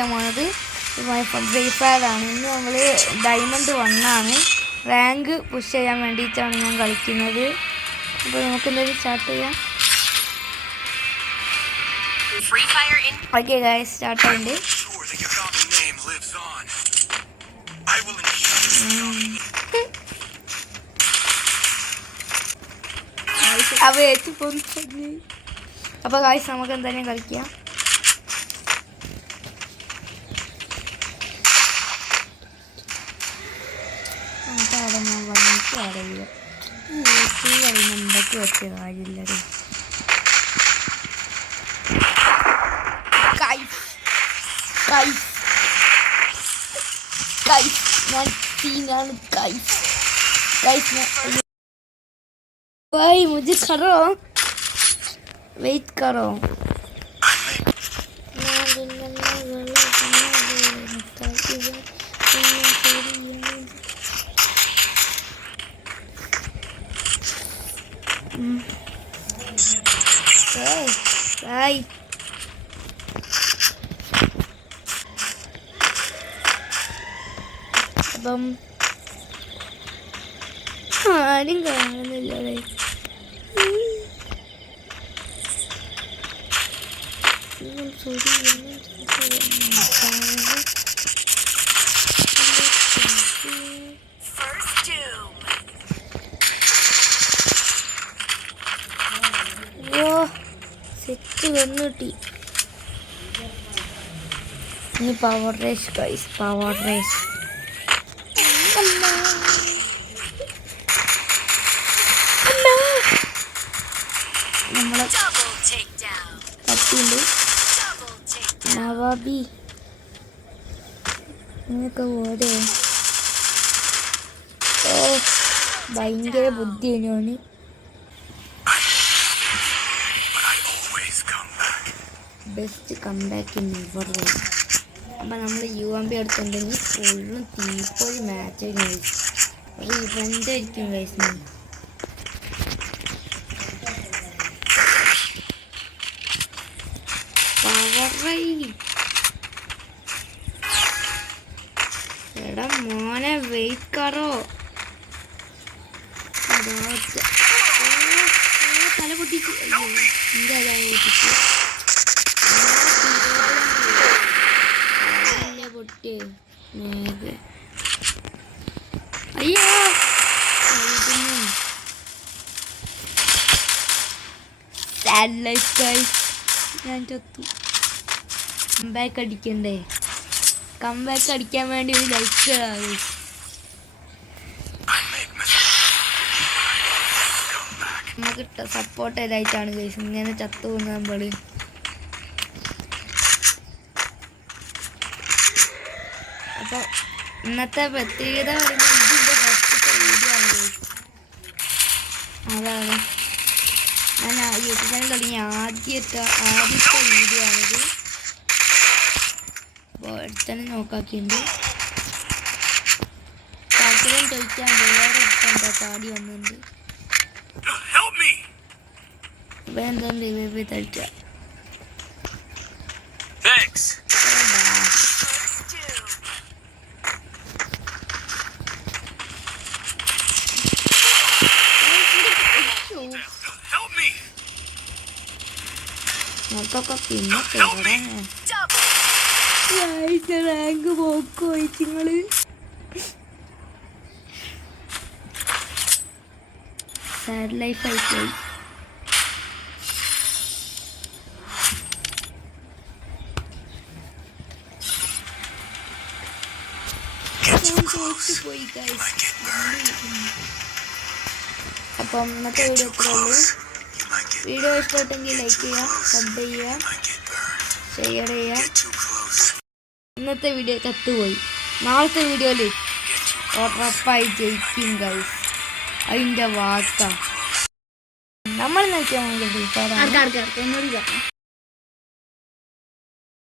കളിക്കാൻ പോകുന്നത് free fire ആണ്. ഇന്ന് നമ്മൾ ഡയമണ്ട് 1 ആണ്. റാങ്ക് പുഷ് ചെയ്യാൻ വേണ്ടിയിട്ടാണ് ഞാൻ കളിക്കുന്നത്. അപ്പോൾ നമുക്ക് എന്തായാലും സ്റ്റാർട്ട് ചെയ്യാം. ഓക്കെ ഗൈസ്, സ്റ്റാർട്ട് ആയിട്ടുണ്ട്. അപ്പോൾ ഗൈസ് നമുക്ക് എന്തായാലും കളിക്കാം. അറിയില്ല എന്തൊക്കെ വെച്ച കാര്യമില്ലത്. भाई मुझे करो, वेट करो. Bye. അപ്പം ആരും കാണുന്നില്ലേ? സെറ്റ് വന്നിട്ടി. ഇനി power race guys, power race. നമ്മളെ പട്ടിയുണ്ട് നവാബി. ഇങ്ങനൊക്കെ ഓരോ ഭയങ്കര ബുദ്ധിയാണ് ഓന്. Best comeback in never ways. അപ്പം നമ്മൾ UMP എടുത്തിട്ടുണ്ടെങ്കിൽ ഫുള്ളും തീപ്പൊഴി മാച്ച് റിവെഞ്ച് ആയിരിക്കും ഗൈസ്. എടാ മോനെ വെയിറ്റ് കറോ. തല പൊട്ടിച്ചു പൊട്ടി. അയ്യോ ഞാൻ ചത്തു. കംബാക്ക് അടിക്കണ്ടേ? കംബാക്ക് അടിക്കാൻ വേണ്ടി ഒരു ലൈക്ക് നമുക്ക് സപ്പോർട്ട് ചെയ്തായിട്ടാണ് ഗൈസ് ഇങ്ങനെ ചത്തു പോകുന്നത് നമ്മൾ. അപ്പോൾ ഇന്നത്തെ പ്രത്യേകത പറയുന്നത് ഇതിൻ്റെ ഫസ്റ്റത്തെ വീഡിയോ ആണ് ഗൈസ്. അതാണ് ഞാൻ യൂട്യൂബ് ചാനൽ തുടങ്ങി ആദ്യത്തെ വീഡിയോ ആണിത്. അപ്പോൾ എടുത്തന്നെ നോക്കാക്കിണ്ട്. താല്പര്യം ചോദിക്കാൻ വേറെ എടുത്താൽ പാടി വന്നിട്ടുണ്ട്. അപ്പോൾ എന്തായാലും റിവൈവ് തളിക്കാം. നമുക്കൊക്കെ പിന്നെ റാങ്ക് പോക്കോ നിങ്ങള്. സാഡ് ലൈഫ് ആയിപ്പോയി. അപ്പം ഇന്നത്തെ വീഡിയോ ഇത്രേ ഉള്ളൂ. വീഡിയോ ഇഷ്ടപ്പെട്ടെങ്കിൽ ലൈക്ക് ചെയ്യുക, സബ് ചെയ്യുക, ഷെയർ ചെയ്യുക. ഇന്നത്തെ വീഡിയോ ചത്തുപോയി. നാളത്തെ വീഡിയോയിൽ ഉറപ്പായി ജയിക്കും ഗൈസ്. അതിൻ്റെ വാർത്ത നമ്മൾ നോക്കിയാൽ